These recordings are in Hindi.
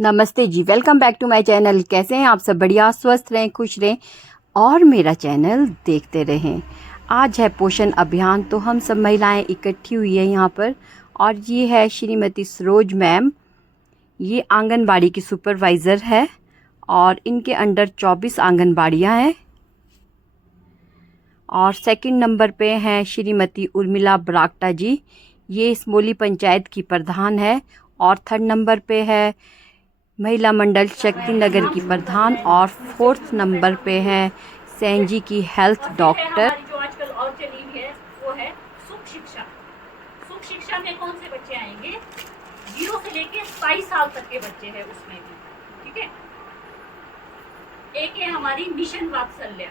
नमस्ते जी, welcome back to my channel. कैसे हैं आप सब? बढ़िया, स्वस्थ रहें, खुश रहें और मेरा चैनल देखते रहें। आज है पोषण अभियान, तो हम सब महिलाएं इकट्ठी हुई है यहाँ पर। और ये है श्रीमती सरोज मैम, ये आंगनबाड़ी की सुपरवाइज़र है और इनके अंडर 24 आंगनबाड़ियाँ हैं। और सेकंड नंबर पे हैं श्रीमती उर्मिला बरागटा जी, ये स्मोली पंचायत की प्रधान है। और थर्ड नंबर पे है महिला मंडल शक्ति नगर की प्रधान। और फोर्थ नंबर पे है सैनजी की हेल्थ डॉक्टर। हमारी जो आजकल और चली हुई है वो है सुख शिक्षा। सुख शिक्षा में कौन से बच्चे आएंगे? 0 से लेके 22 साल तक के बच्चे हैं उसमें भी, ठीक है। एक है हमारी मिशन वात्सल्य,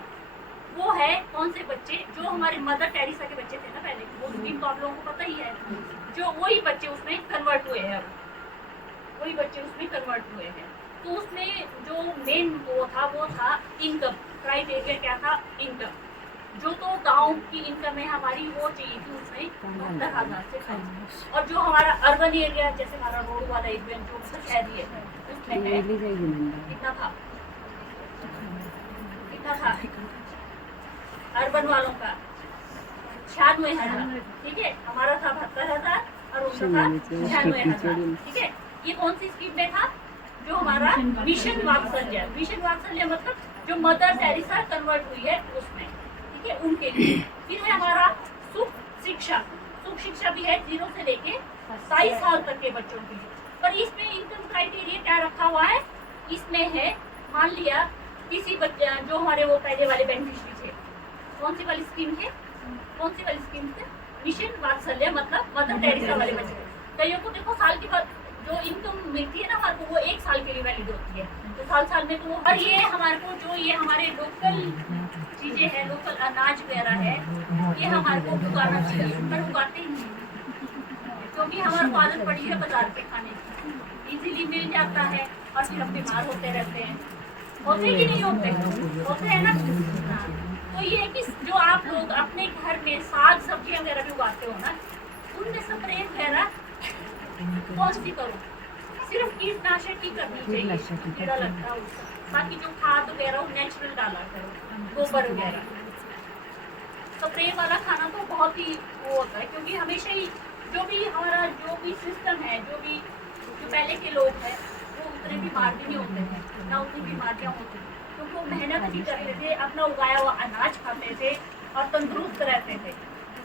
वो है कौन से बच्चे जो हमारे मदर टेरेसा के बच्चे थे ना पहले, वो स्कीम तो आप लोगों को पता ही है। जो वही बच्चे उसमें कन्वर्ट हुए हैं, अब वही बच्चे उसमें कन्वर्ट हुए हैं। तो उसमें जो मेन वो था इनकम क्राइटेरिया। क्या था? इनकम। जो तो गांव की इनकम है हमारी, वो चाहिए थी उसमें 72,000 से कम। और जो हमारा अर्बन एरिया, जैसे हमारा रोड वाला एरिया जो शहरी है, उसमें है कितना था अर्बन वालों का 96,000, ठीक है। हमारा था 72,000 और उनका था 96,000, ठीक है। ये कौन सी स्कीम में था? जो हमारा मिशन वात्सल्य। मिशन वात्सल्य मतलब जो मदर टेरेसा कन्वर्ट हुई है उसमें, ठीक है, उनके लिए। फिर है हमारा सुख शिक्षा। सुख शिक्षा भी है 0 से लेके 22 साल तक के बच्चों के लिए। पर इसमें इनकम क्राइटेरिया क्या रखा हुआ है? इसमें है, मान लिया किसी बच्चे जो हमारे वो पहले वाले बेनिफिशियरी थे, कौन सी वाली स्कीम थे? कौन सी वाली स्कीम थे? मिशन वात्सल्य मतलब मदर टेरेसा वाले बच्चे। कईयों को देखो साल के बाद जो इनकम मिलती है ना हमारे को, वो 1 साल के लिए वैलिड होती है, तो साल में तो वो। और ये हमारे को जो ये हमारे लोकल चीजें हैं, लोकल अनाज वगैरह है, ये हमारे को उगाना चाहिए, पर उगाते ही नहीं क्योंकि हमारे को आदत पड़ी है बाजार के खाने की। इजीली मिल जाता है और फिर हम बीमार होते रहते हैं। होते कि नहीं होते? होते हैं ना। तो ये कि जो आप लोग अपने घर में साग सब्जियां वगैरह भी उगाते हो ना, उनमें स्प्रे वगैरह कौन सी करो? सिर्फ कीटनाशक की करनी चाहिए, कीड़ा लगता है उसका। बाकी जो खाद वगैरह नेचुरल डाला करो, गोबर वगैरह। स्प्रे वाला खाना तो बहुत ही वो होता है, क्योंकि हमेशा ही जो भी हमारा जो भी सिस्टम है, जो पहले के लोग हैं, वो उतने बीमार भी नहीं होते हैं, ना उतनी बीमारियाँ होती हैं, क्योंकि वो मेहनत भी करते थे, अपना उगाया हुआ अनाज खाते थे और तंदुरुस्त रहते थे।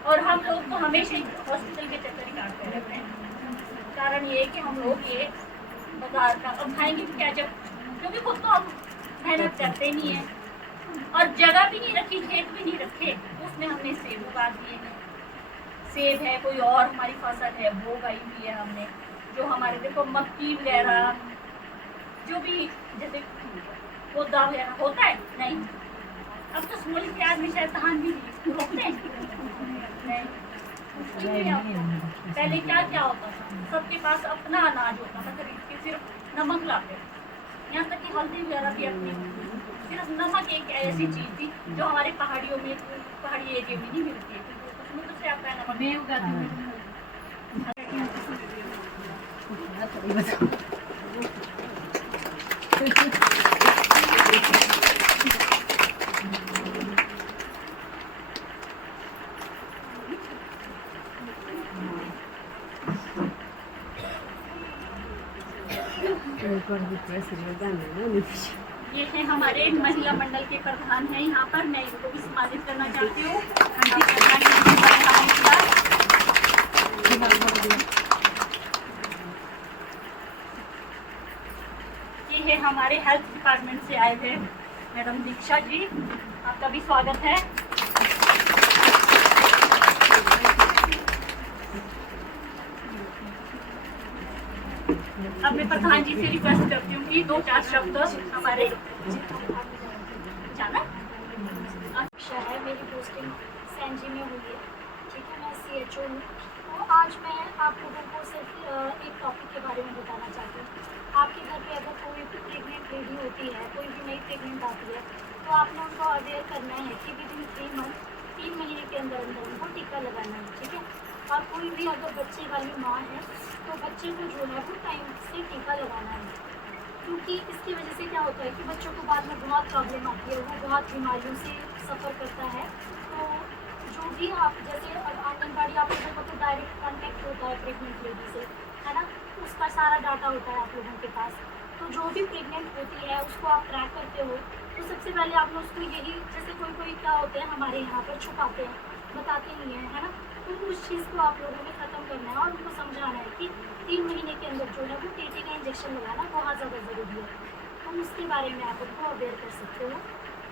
और हम लोग तो हमेशा ही हॉस्पिटल के चक्कर ही काटते रहते हैं। कारण ये कि हम लोग ये बाजार का अब खाएंगे भी क्या, जब क्योंकि खुद तो हम मेहनत करते नहीं है और जगह भी नहीं रखी, खेत भी नहीं रखे, उसमें हमने सेब उगा दिए हैं। सेब है, कोई और हमारी फसल है वो उगाई हुई है हमने। जो हमारे देखो मक्की वगैरह जो भी जैसे पौधा वगैरह होता है, नहीं अब तो स्मॉल प्याज में शायद धान भी रोकते हैं नहीं। पहले क्या क्या होता था? सबके पास अपना अनाज होता था, खरीद के सिर्फ नमक लाते। यहाँ तक कि हल्दी वगैरह भी अपनी, सिर्फ नमक एक ऐसी चीज थी जो हमारे पहाड़ियों में, पहाड़ी एरिया में नहीं मिलती है, क्योंकि समुद्र से आता है नमक। मैं उगाती हूँ। ये है हमारे महिला मंडल के प्रधान हैं यहाँ पर, मैं इनको भी सम्मानित करना चाहती हूँ। ये है हमारे हेल्थ डिपार्टमेंट से आए हुए मैडम दीक्षा जी, आपका भी स्वागत है। अब मैं प्रधान जी से रिक्वेस्ट करती हूँ कि 2-4 शब्द हमारे जाना। अच्छा है, मेरी पोस्टिंग सैनजी में हुई है, ठीक है। मैं CHO हूँ। तो आज मैं आप लोगों को सिर्फ एक टॉपिक के बारे में बताना चाहती हूँ। आपके घर पे अगर कोई भी प्रेग्नेंट लेडी होती है, कोई भी नई प्रेग्नेंट आती है, तो आपने उनको अवेयर करना है कि विदिन 3 महीने के अंदर अंदर उनको टीका लगाना है, ठीक है। और कोई भी अगर बच्चे वाली माँ है तो बच्चे को जो है वो टाइम से टीका लगाना है। क्योंकि इसकी वजह से क्या होता है कि बच्चों को बाद में बहुत प्रॉब्लम आती है, वो बहुत बीमारियों से सफ़र करता है। तो जो भी आप जैसे अब आंगनबाड़ी आप लोगों को तो डायरेक्ट कांटेक्ट होता है प्रेग्नेंट लेडी से, है ना, उसका सारा डाटा होता है आप लोगों के पास। तो जो भी प्रेग्नेंट होती है उसको आप ट्रैक करते हो, तो सबसे पहले आपने उसको यही, जैसे कोई क्या होते हैं हमारे यहाँ पर छुपाते हैं, बताते नहीं हैं, है ना, तो उस चीज़ को आप लोगों ने ख़त्म करना है और उनको समझाना है कि 3 महीने के अंदर जो है वो टीटी का इंजेक्शन लगाना बहुत ज़्यादा ज़रूरी है। तो उसके बारे में आप उनको अवेयर कर सकते हो।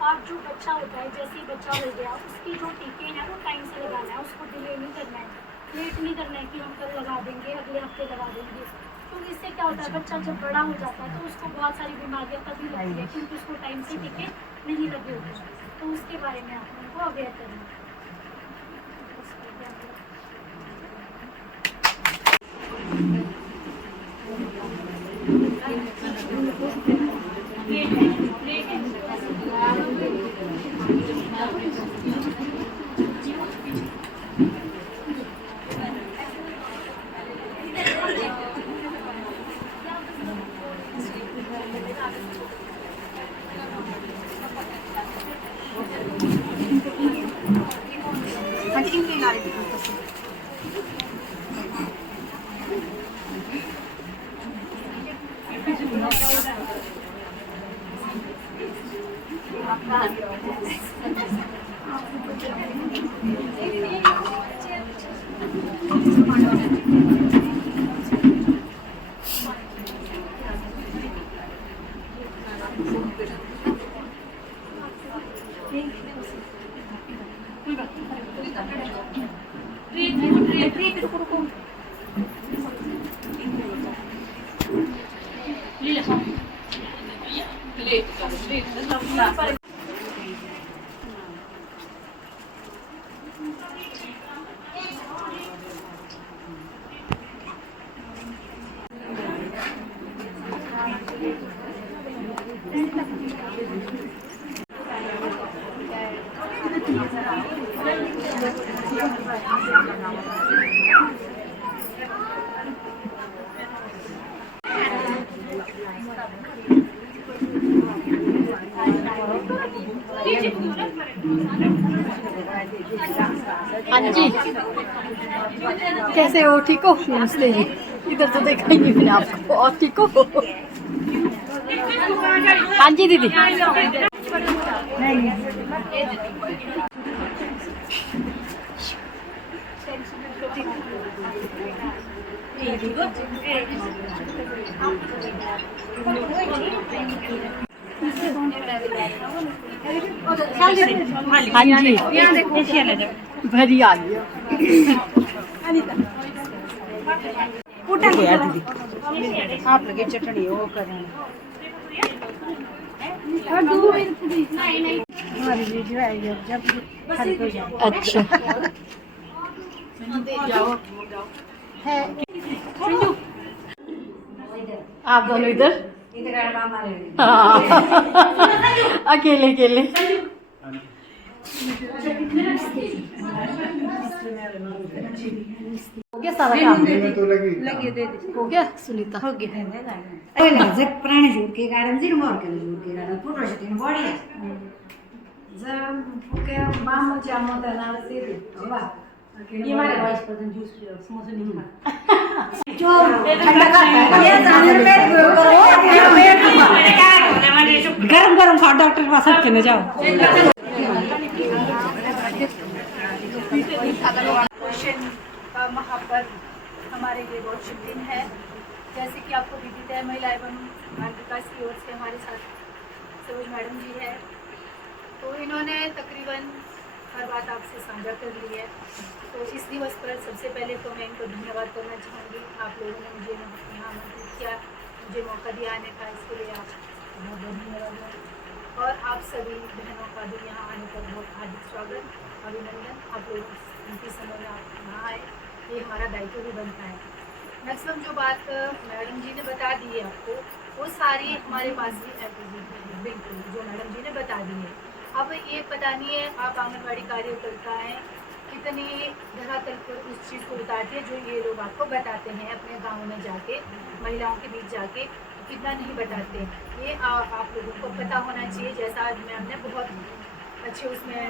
और जो बच्चा होता है, जैसे ही बच्चा हो गया उसके जो टीके हैं वो टाइम से लगाना है, उसको डिले नहीं करना है, लेट नहीं करना है कि हम कल लगा देंगे, अगले हफ्ते लगा देंगे। तो इससे क्या होता है, बच्चा जब बड़ा हो जाता है तो उसको बहुत सारी बीमारियाँ तभी लगती है क्योंकि उसको टाइम से टीके नहीं लगे होते हैं। तो उसके बारे में आप उनको अवेयर करना है। हाँ जी, कैसे हो? ठीक हो? नमस्ते जी। इधर तो देखा ही नहीं मैंने आपको। और ठीक हो? हाँ जी दीदी। हाँ जी, भरी आ गई। आप लगे चटनी वो करें हमारी वीडियो आएगी जब खड़ी हो जाए। अच्छा, आप दोनों इधर? हाँ, अकेले अकेले। हो गया सारा काम? लगे दे हो गया सुनीता? हो गया जर प्राणी जोड के गार्डन जर मोर के जोड के गार्डन फोटो शूटिंग बढ़िया जर फुके बामो चामो तना से वाह ये हमारे वाइस पर्सन जूस पियो समोसा नहीं खा जो ठंडा का ये जानवर पेट गरम गरम खा डॉक्टर के पास सबके न जाओ। पोषण का महापर्व हमारे लिए बहुत शुभ दिन है। जैसे कि आपको विदित है, महिला एवं बाल विकास की ओर से हमारे साथ सरोज मैडम जी है, तो इन्होंने तकरीबन हर बात आपसे साझा कर ली है। तो इस दिवस पर सबसे पहले तो मैं इनको धन्यवाद करना चाहूँगी। आप लोगों ने मुझे यहाँ आमंत्रित किया, मुझे मौका दिया आने का, इसके लिए आप बहुत बहुत धन्यवाद। और आप सभी बहनों का भी यहाँ आने पर बहुत हार्दिक स्वागत, अभिनंदन। आप लोग उनके समय में आप यहाँ आए, ये हमारा दायित्व भी बनता है। मैक्सिमम जो बात मैडम जी ने बता दी है आपको, वो सारी हमारे पास भी बिल्कुल जो मैडम जी ने बता दी है। अब ये पता नहीं है आप आंगनबाड़ी कार्यकर्ता हैं कितनी धरातल पर उस चीज़ को उतारती है जो ये लोग आपको बताते हैं अपने गाँव में जाके, महिलाओं के बीच जाके इतना नहीं बताते। ये आप लोगों को पता होना चाहिए। जैसा आज मैम ने बहुत अच्छे उसमें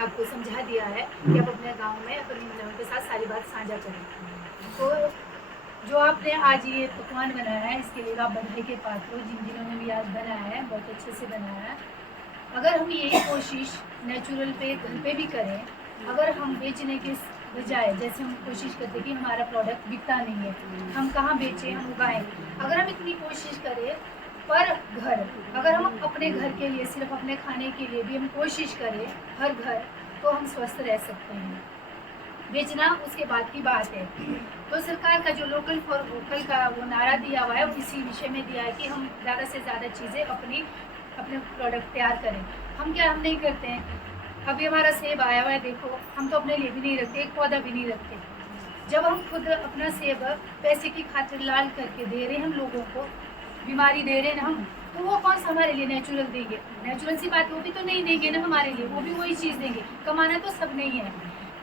आपको समझा दिया है कि आप अपने गांव में अपनी महिलाओं के साथ सारी बात साझा करें। तो जो आपने आज ये पकवान बनाया है, इसके लिए आप बधाई के पात्र हो। जिन्होंने भी आज बनाया है, बहुत अच्छे से बनाया है। अगर हम यही कोशिश नेचुरल पे घर पे भी करें, अगर हम बेचने के बजाय जैसे हम कोशिश करते कि हमारा प्रोडक्ट बिकता नहीं है, हम कहाँ बेचें, हम उगाएं, अगर हम इतनी कोशिश करें पर घर, अगर हम अपने घर के लिए सिर्फ अपने खाने के लिए भी हम कोशिश करें हर घर, तो हम स्वस्थ रह सकते हैं। बेचना उसके बाद की बात है। तो सरकार का जो लोकल फॉर वोकल का वो नारा दिया हुआ है, वो इसी विषय में दिया है कि हम ज़्यादा से ज़्यादा चीज़ें अपने प्रोडक्ट तैयार करें। हम नहीं करते हैं। अभी हमारा सेब आया हुआ है, देखो हम तो अपने लिए भी नहीं रखते, एक पौधा भी नहीं रखते। जब हम खुद अपना सेब पैसे की खातिर लाल करके दे रहे हैं हम लोगों को, बीमारी दे रहे हैं ना हम, तो वो कौन सा हमारे लिए नेचुरल देंगे? नेचुरल सी बात वो भी तो नहीं देंगे ना हमारे लिए, वो भी वही चीज़ देंगे। कमाना तो सब नहीं है।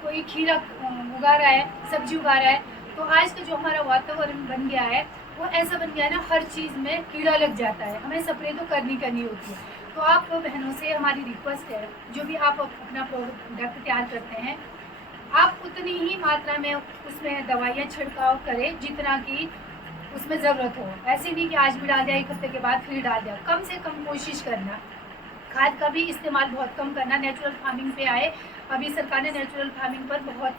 कोई खीरा उगा रहा है, सब्जी उगा रहा है, तो आज का जो हमारा वातावरण बन गया है वो ऐसा बन गया है ना, हर चीज़ में कीड़ा लग जाता है, हमें स्प्रे तो करनी होती है। तो आप बहनों से हमारी रिक्वेस्ट है, जो भी आप अपना प्रोडक्ट तैयार करते हैं, आप उतनी ही मात्रा में उसमें दवाइयाँ छिड़काव करें जितना कि उसमें ज़रूरत हो। ऐसे नहीं कि आज भी डाल दिया, एक हफ्ते के बाद फिर डाल दिया। कम से कम कोशिश करना, खाद का भी इस्तेमाल बहुत कम करना। नेचुरल फार्मिंग पे आए। अभी सरकार ने नेचुरल फार्मिंग पर बहुत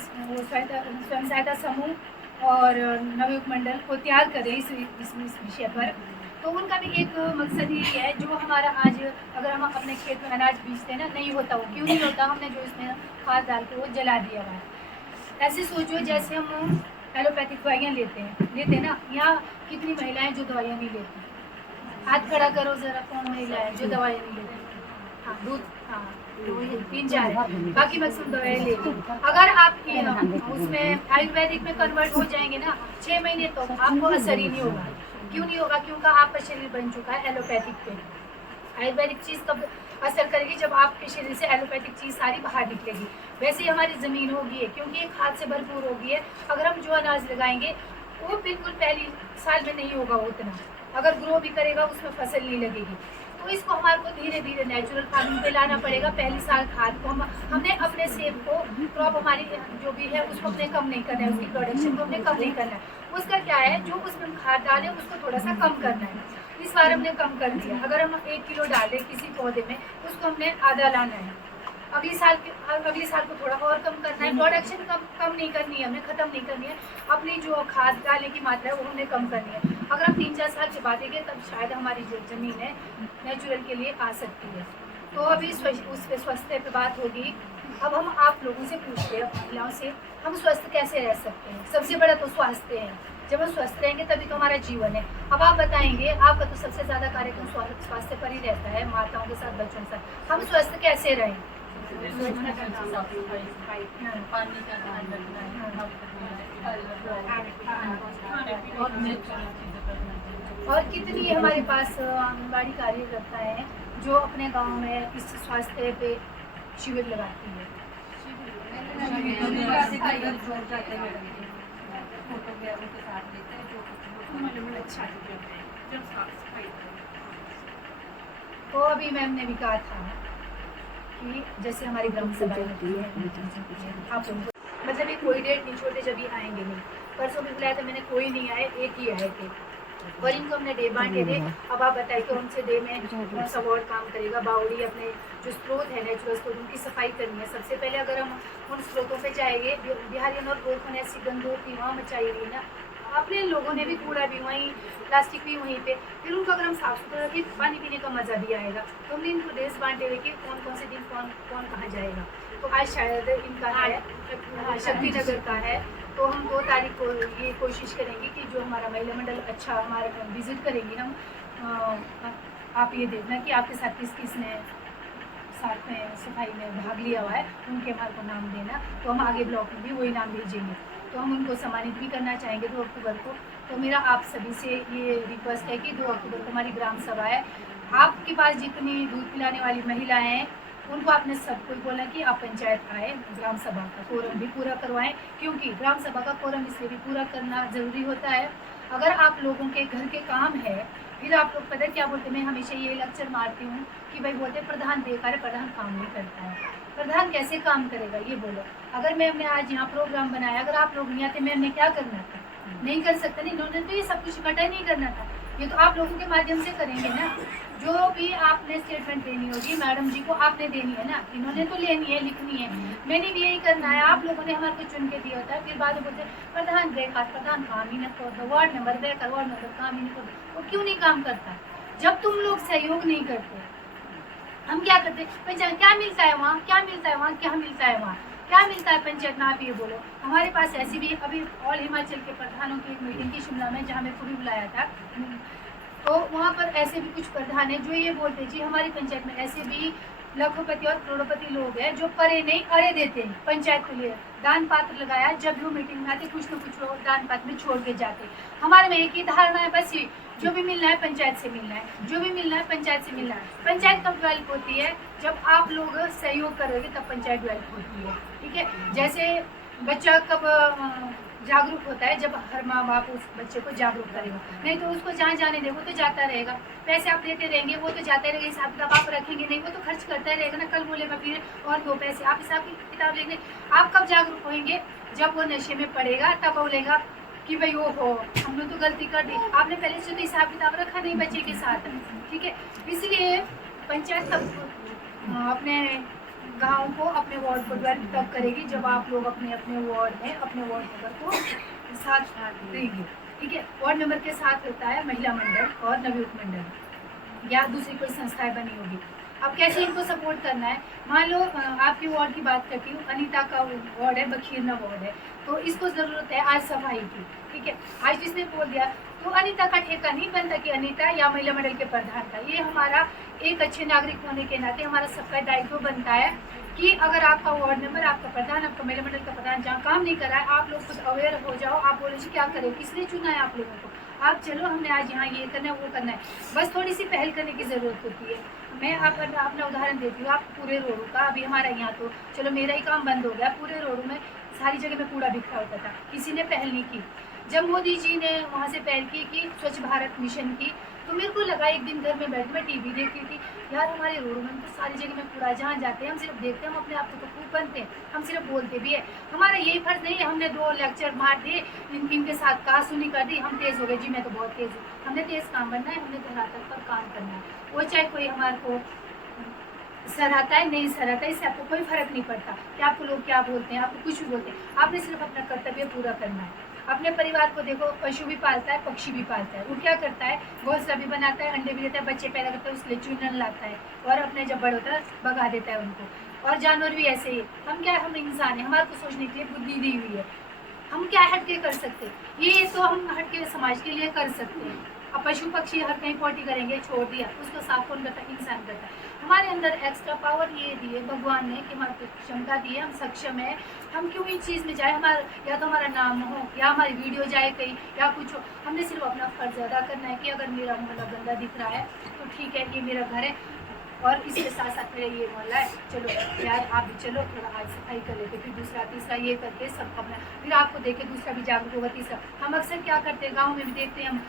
स्वयं सहायता समूह और नवयुग मंडल को तैयार करे इस विषय पर। तो उनका भी एक मकसद ये है, जो हमारा आज अगर हम अपने खेत में अनाज बीजते हैं ना, नहीं होता, वो क्यों नहीं होता? हमने जो इसमें खाद डाल के वो जला दिया हुआ है। ऐसे सोचो जैसे हम एलोपैथिक दवाइयाँ लेते ना, यहाँ कितनी महिलाएं जो दवाइयाँ नहीं लेती? हाथ खड़ा करो जरा, कौन महिला है जो दवाइयाँ नहीं लेती? हाँ, दूध, हाँ, 3-4 बाकी मैक्सिमम दवाइयाँ लेती। अगर आप उसमें आयुर्वेदिक में कन्वर्ट हो जाएंगे ना 6 महीने, तो आपको असर ही नहीं होगा। क्यों नहीं होगा? क्योंकि आपका शरीर बन चुका है एलोपैथिक पे। आयुर्वेदिक चीज़ कब असर करेगी? जब आपके शरीर से एलोपैथिक चीज़ सारी बाहर निकलेगी। वैसे ही हमारी ज़मीन होगी है, क्योंकि ये खाद से भरपूर होगी है। अगर हम जो अनाज लगाएंगे वो बिल्कुल पहली साल में नहीं होगा उतना, अगर ग्रो भी करेगा उसमें फसल नहीं लगेगी। तो इसको हमारे को धीरे धीरे नेचुरल फार्मिंग पे लाना पड़ेगा। पहली साल खाद को हमने अपने सेब को क्रॉप हमारी जो भी है उसको हमने कम नहीं करना है, उसकी प्रोडक्शन को हमने कम नहीं करना है। उसका क्या है, जो उसमें खाद डालें उसको थोड़ा सा कम करना है। इस बार हमने कम कर दिया। अगर हम 1 किलो डालें किसी पौधे में, उसको हमने आधा लाना है। अगले साल को थोड़ा और कम करना है। प्रोडक्शन कम नहीं करनी है, हमें ख़त्म नहीं करनी है। अपनी जो खाद डालने की मात्रा है वो हमने कम करनी है। अगर हम 3-4 साल के बाद देंगे, तब शायद हमारी जो ज़मीन है नेचुरल के लिए आ सकती है। तो अभी उस पर स्वास्थ्य पे बात होगी। अब हम आप लोगों से पूछते हैं, महिलाओं से, हम स्वस्थ कैसे रह सकते हैं? सबसे बड़ा तो स्वास्थ्य है। जब हम स्वस्थ रहेंगे तभी तो हमारा जीवन है। अब आप बताएंगे, आपका तो सबसे ज़्यादा कार्यक्रम स्वास्थ्य पर ही रहता है, माताओं के साथ, बच्चों के साथ। हम स्वस्थ कैसे रहें? और कितनी हमारे पास आंगनबाड़ी कार्यकर्ता है जो अपने गांव में इस स्वास्थ्य पे शिविर लगाती है। तो अभी मैम ने भी कहा था कि जैसे हमारी ग्राम सभा होती है, आप उनको मतलब ये कोई डेट नहीं छोड़ते, जब ये आएंगे नहीं। परसों भी बुलाया था मैंने, कोई नहीं आए, एक ही आए थे। और इनको हमने डे बांटे थे। अब आप बताइए कि उनसे डे में कौन सा वार्ड काम करेगा? बावड़ी अपने जो स्रोत है नेचुरल स्रोत, उनकी सफाई करनी है। सबसे पहले अगर हम उन स्रोतों पे जाएंगे, बिहारियों और गोरखों ने ऐसी गंद होती वहाँ मचाई हुई ना, अपने लोगों ने भी कूड़ा भी वहीं, प्लास्टिक भी वहीं पे, फिर उनको अगर हम साफ सुथरा रखें, पानी पीने का मज़ा भी आएगा। तो हमने इनको डेज बांटे हुए कि कौन कौन से दिन कौन कहाँ जाएगा। तो आज शायद इनका है, शक्ति नगर का है। तो हम 2 तारीख को ये कोशिश करेंगे कि जो हमारा महिला मंडल अच्छा हमारा विजिट करेंगे हम, आप ये देखना कि आपके साथ किस ने साथ में सफाई में भाग लिया हुआ है, उनके हमारे को नाम देना। तो हम आगे ब्लॉक में भी वही नाम भेजेंगे। तो हम उनको सम्मानित भी करना चाहेंगे 2 अक्टूबर को। तो मेरा आप सभी से ये रिक्वेस्ट है कि 2 अक्टूबर को हमारी ग्राम सभा है। आपके पास जितनी दूध पिलाने वाली महिलाएं हैं, उनको आपने सबको बोला कि आप पंचायत आए, ग्राम सभा का कोरम भी पूरा करवाएं। क्योंकि ग्राम सभा का कोरम इसलिए भी पूरा करना ज़रूरी होता है, अगर आप लोगों के घर के काम है, फिर आप लोग पता क्या बोलते हैं, मैं हमेशा ये लेक्चर मारती हूँ कि भाई बोलते हैं प्रधान बेकार है, प्रधान काम नहीं करता है। प्रधान कैसे काम करेगा ये बोलो। अगर मैंने आज यहाँ प्रोग्राम बनाया, अगर आप लोग नहीं आते मैंने क्या करना था? नहीं कर सकता नहीं, इन्होंने तो ये सब कुछ इकट्ठा ही नहीं करना था, ये तो आप लोगों के माध्यम से करेंगे ना। जो भी आपने स्टेटमेंट देनी होगी मैडम जी को आपने देनी है ना, इन्होंने तो लेनी है, लिखनी है, मैंने भी यही करना है। आप लोगों ने हमारे को चुन के दिया होता है, फिर बाद में बोलते प्रधान बेकार, प्रधान काम ही न कर, वार्ड नंबर बेकार, वार्ड नंबर काम ही नहीं कर। वो क्यों नहीं काम करता? जब तुम लोग सहयोग नहीं करते, हम क्या करते? पंचायत क्या मिलता है वहाँ, क्या मिलता है वहाँ, क्या मिलता है वहाँ, क्या मिलता है पंचायत में? आप ये बोलो। हमारे पास ऐसी भी अभी ऑल हिमाचल के प्रधानों की एक मीटिंग की शिमला में, जहाँ मेरे को भी बुलाया था, तो वहाँ पर ऐसे भी कुछ प्रधान है जो ये बोलते जी हमारी पंचायत में ऐसे भी लखोपति और करोड़पति लोग हैं जो परे नहीं अरे देते हैं पंचायत के लिए। दान पात्र लगाया, जब भी मीटिंग में आते कुछ न कुछ लोग दान पात्र में छोड़ के जाते। हमारे में एक ही धारणा है बस, ये जो भी मिलना है पंचायत से मिलना है, जो भी मिलना है पंचायत से मिलना है। पंचायत कब डेवलप होती है? जब आप लोग सहयोग करोगे तब पंचायत डेवलप होती है, ठीक है। जैसे बच्चा कब जागरूक होता है? जब हर माँ बाप उस बच्चे को जागरूक करेगा, नहीं तो उसको जहाँ जाने दे वो तो जाता रहेगा। पैसे आप देते रहेंगे वो तो जाता रहेगा, हिसाब किताब आप रखेंगे नहीं वो तो खर्च करता ही रहेगा ना। कल बोलेगा फिर और दो पैसे, आप हिसाब किताब लेंगे। आप कब जागरूक होंगे? जब वो नशे में पड़ेगा, तब बोलेगा कि भाई वो हो हमने तो गलती कर दी, आपने पहले से तो हिसाब किताब रखा नहीं बच्चे के साथ, ठीक है। इसलिए पंचायत तब अपने गांव को, अपने वार्ड को डेवलप तब करेगी जब आप लोग अपने अपने वार्ड में अपने वार्ड मेंबर को साथ देंगे, ठीक है। वार्ड मेंबर के साथ होता है महिला मंडल और नवयुवक मंडल या दूसरी कोई संस्थाएं बनी होगी। अब कैसे इनको सपोर्ट करना है? मान लो आपके वार्ड की बात करती हूँ, अनीता का वार्ड है, बखीरना वार्ड है, तो इसको ज़रूरत है आज सफाई की, ठीक है। आज जिसने बोल दिया तो अनीता का ठेका नहीं बनता कि अनीता या महिला मंडल के प्रधान का। ये हमारा एक अच्छे नागरिक होने के नाते हमारा सबका दायित्व बनता है कि अगर आपका वार्ड मेंबर, आपका प्रधान, आपका महिला मंडल का प्रधान जहाँ काम नहीं कर रहा है, आप लोग खुद अवेयर हो जाओ। आप बोलो जी क्या करें, किसने चुना है आप लोगों को? आप चलो हमने आज यहाँ ये करना है वो करना है, बस थोड़ी सी पहल करने की ज़रूरत होती है। मैं अपना उदाहरण देती हूँ। आप पूरे रोडों का, अभी हमारा यहाँ तो चलो मेरा ही काम बंद हो गया, पूरे रोडों में सारी जगह में कूड़ा बिखरा होता था, किसी ने पहल नहीं की। जब मोदी जी ने वहाँ से पहल की कि स्वच्छ भारत मिशन की, तो मेरे को लगा एक दिन घर में बैठ मैं टीवी देख रही थी, यार हमारे रोडों में तो सारी जगह में कूड़ा, जहाँ जाते हैं हम सिर्फ देखते हैं, हम अपने आप को तो खूब बनते हैं, हम सिर्फ बोलते भी है। हमारा यही फर्ज नहीं है हमने 2 लेक्चर मार दिए, इनके साथ कहा सुनी कर दी, हम तेज़ हो गए जी मैं तो बहुत तेज़ हूँ। हमने तेज़ काम बनना है, हमने धरातल पर काम करना है। वो चाहे कोई हमारे को सराहता है नहीं सराहता है, इससे आपको कोई फर्क नहीं पड़ता कि आपको लोग क्या बोलते हैं, आपको कुछ भी बोलते हैं। आपने सिर्फ अपना कर्तव्य पूरा करना है। अपने परिवार को देखो, पशु भी पालता है, पक्षी भी पालता है, वो क्या करता है? घोंसला भी बनाता है, अंडे भी देता है, बच्चे पैदा करता है, उसके चूनन लाता है और अपने जब बड़ा होता है भगा देता है उनको। और जानवर भी ऐसे ही। हम क्या, हम इंसान है, हमारे को सोचने के लिए बुद्धि दी हुई है। हम क्या हट के कर सकते? ये तो हम हट के समाज के लिए कर सकते हैं। अब पशु पक्षी हर कहीं पोटी करेंगे, छोड़ दिया, उसको साफ कौन करता है? इंसान करता है। हमारे अंदर एक्स्ट्रा पावर ये दिए भगवान ने कि हमारे क्षमता दी है, हम सक्षम है, हम क्यों इस चीज़ में जाए? हमारा या तो हमारा नाम हो या हमारी वीडियो जाए कहीं या कुछ हो। हमने सिर्फ अपना फर्ज अदा करना है कि अगर मेरा मोहल्ला गंदा दिख रहा है तो ठीक है, ये मेरा घर है और इसके साथ साथ मेरा ये मोहल्ला है, चलो यार आप भी चलो थोड़ा आज सफाई कर लेते, फिर दूसरा तीसरा ये करके सब अपना, फिर आपको देख के दूसरा भी जागरूक होगा, तीसरा। हम अक्सर क्या करते हैं, गाँव में भी देखते हैं हम,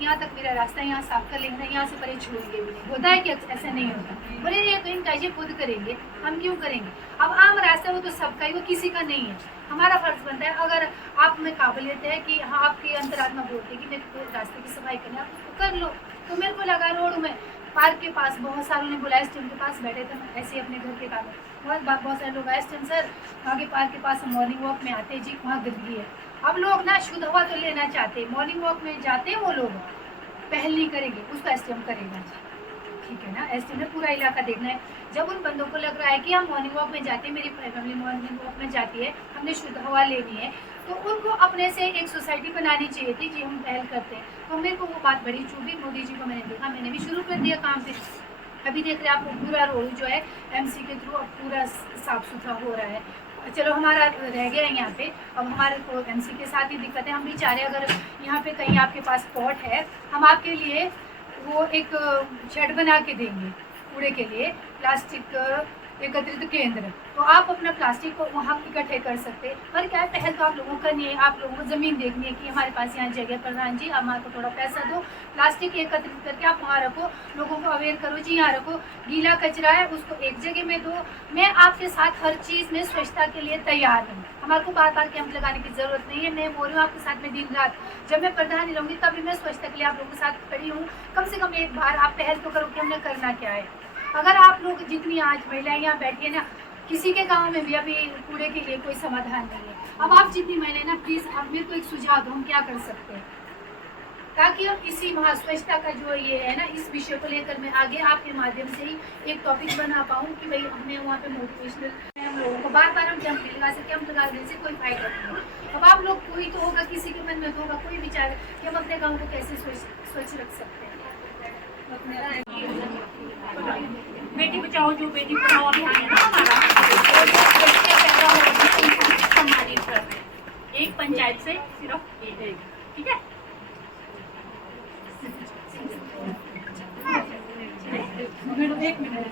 यहाँ तक मेरा रास्ता यहाँ साफ कर लेंगे, यहाँ से परे छोड़ेंगे भी नहीं। होता है कि ऐसा नहीं होता? बोले ये तो इनका ये खुद करेंगे, हम क्यों करेंगे? अब आम रास्ता वो तो सबका ही, वो किसी का नहीं है। हमारा फर्ज बनता है, अगर आप में काबिलियत है कि हाँ आपकी अंतरात्मा बोलते हैं कि मेरे को रास्ते की सफाई करनी है, आप उसको कर लो। तो मेरे को लगा रोड में पार्क के पास बहुत सारों ने बुलाया, स्टैंड के पास बैठे थे, ऐसे अपने घर के काम में बहुत सारे लोग आए, स्टैंड सर आगे पार्क के पास मॉर्निंग वॉक में आते जी, वहाँ गंदगी है। अब लोग ना शुद्ध हवा तो लेना चाहते हैं, मॉर्निंग वॉक में जाते हैं, वो लोग पहल नहीं करेंगे, उसका एसटीएम करेगा, ठीक है ना। एसटीएम ने पूरा इलाका देखना है। जब उन बंदों को लग रहा है कि हम मॉर्निंग वॉक में जाते हैं, मेरी फैमिली मॉर्निंग वॉक में जाती है, हमने शुद्ध हवा लेनी है, तो उनको अपने से एक सोसाइटी बनानी चाहिए थी जी, हम पहल करते हैं। तो मेरे को वो बात बड़ी चुभी। मोदी जी को मैंने देखा, मैंने भी शुरू कर दिया काम पे। अभी देख रहे हैं आपको पूरा रोड जो है एमसी के थ्रू अब पूरा साफ सुथरा हो रहा है। चलो हमारा रह गया है यहाँ पे, अब हमारे को एमसी के साथ ही दिक्कत है। हम भी चाह रहे हैं अगर यहाँ पे कहीं आपके पास स्पॉट है, हम आपके लिए वो एक शेड बना के देंगे कूड़े के लिए, प्लास्टिक एकत्रित केंद्र, तो आप अपना प्लास्टिक को वहाँ इकट्ठे कर सकते हैं। पर क्या है, पहल तो आप लोगों को करनी है, आप लोगों को ज़मीन देखनी है कि हमारे पास यहाँ जगह, प्रधान जी हमारे को थोड़ा पैसा दो, प्लास्टिक एकत्रित करके आप वहाँ रखो, लोगों को अवेयर करो जी यहाँ रखो, गीला कचरा है उसको एक जगह में दो। मैं आपके साथ हर चीज़ में स्वच्छता के लिए तैयार हूँ, हमारे को बार कैंप लगाने की ज़रूरत नहीं है। मैं बोल रही हूँ आपके साथ में दिन रात, जब मैं प्रधान रहूँगी तभी मैं स्वच्छता के लिए आप लोगों के साथ खड़ी हूँ। कम से कम एक बार आप पहल तो करो कि हमने करना क्या है। अगर आप लोग जितनी आज महिलाएं यहाँ बैठी है ना, किसी के गांव में भी अभी कूड़े के लिए कोई समाधान नहीं है। अब आप जितनी महिलाएं ना, प्लीज़ आप मेरे को एक सुझाव दो, हम क्या कर सकते हैं ताकि हम इसी महास्वच्छता का जो ये है ना, इस विषय को लेकर मैं आगे आपके माध्यम से ही एक टॉपिक बना पाऊँ कि भाई हमने वहाँ पे मोटिवेशनल हम लोगों को बार हम कैंप लगा से कैंप लगा देने से कोई फायदा नहीं है। अब आप लोग कोई तो होगा, किसी के मन में तो होगा कोई विचार कि हम अपने गाँव को कैसे स्वच्छ रख सकते हैं। बेटी बचाओ जो बेटी पढ़ाओ अभियान है ना हमारा, वो जो बच्चे पैदा हो रहे हैं उनको हम सम्मानित कर रहे हैं, एक पंचायत से सिर्फ एक, ठीक है। एक मिनट